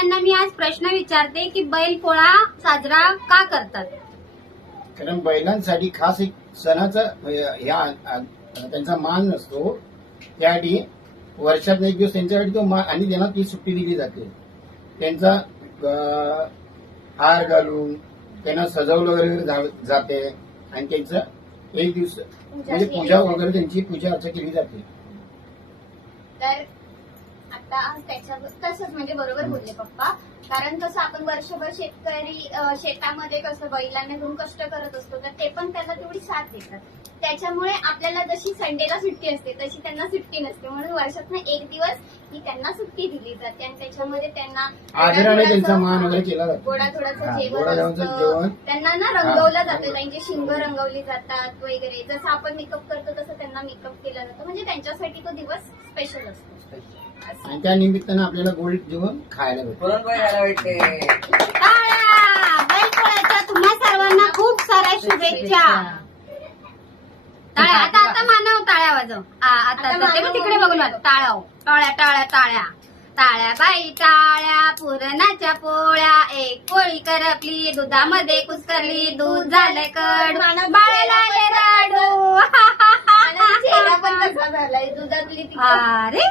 बायांना मी आज प्रश्न विचारते की बैल पोळा साजरा का करतात? कारण बैलांसाठी खास एक सणाचा ह्या त्यांचा मान असतो त्यासाठी वर्षात एक दिवस त्यांच्यासाठी तो मान आणि त्यांना ती सुट्टी दिली जाते. त्यांचा हार घालून त्यांना सजवलं वगैरे जाते. आणि त्यांचं एक दिवस म्हणजे पूजा. वगैरे त्यांची पूजा अर्चा केली जाते. तर आता त्याच्या तसंच म्हणजे बरोबर बोलले पप्पा. कारण कसं आपण वर्षभर शेतकरी शेतामध्ये कसं बैलांना घेऊन कष्ट करत असतो तर ते पण त्याला तेवढी साथ देतात. त्याच्यामुळे आपल्याला जशी संडेला सुट्टी असते तशी त्यांना सुट्टी नसते. म्हणून वर्षातनं एक दिवस ही त्यांना सुट्टी दिली जाते. आणि त्याच्यामध्ये त्यांना आदराने त्यांचा गोडाधोडाचं- मान वगैरे केला जातो. गोडाधोडाचं हा, जेवण गोडाधोडाचं असतं. जेवण. त्यांना ना रंगवलं जातं. त्यांची शिंग रंगवली जातात वगैरे. जसं आपण मेकअप करतो तसं त्यांना मेकअप केला जातो. म्हणजे त्यांच्यासाठी तो दिवस स्पेशल असतो. असं. आणि त्या निमित्तानं आपल्याला गोल्ड जेवण खायला भेटतो. पुरणपोळी खायला भेटते. टाळ्या तुम्हा सर्वांना खूप साऱ्या शुभेच्छा. टाळ्या आता आता मानव टाळ्या वाजव. आ, आता आता ते पण तिकडे बघून वाजव टाळ्या टाळ्या टाळ्या टाळ्या. टाळ्या बाई टाळ्या पुरणाच्या पोळ्या. एक पोळी करपली दुधामध्ये कुसकरली दूध झालं कड. बाळाला आले लाडू आणि चेहरा पण कसा झालाय. दुधातली ती अरे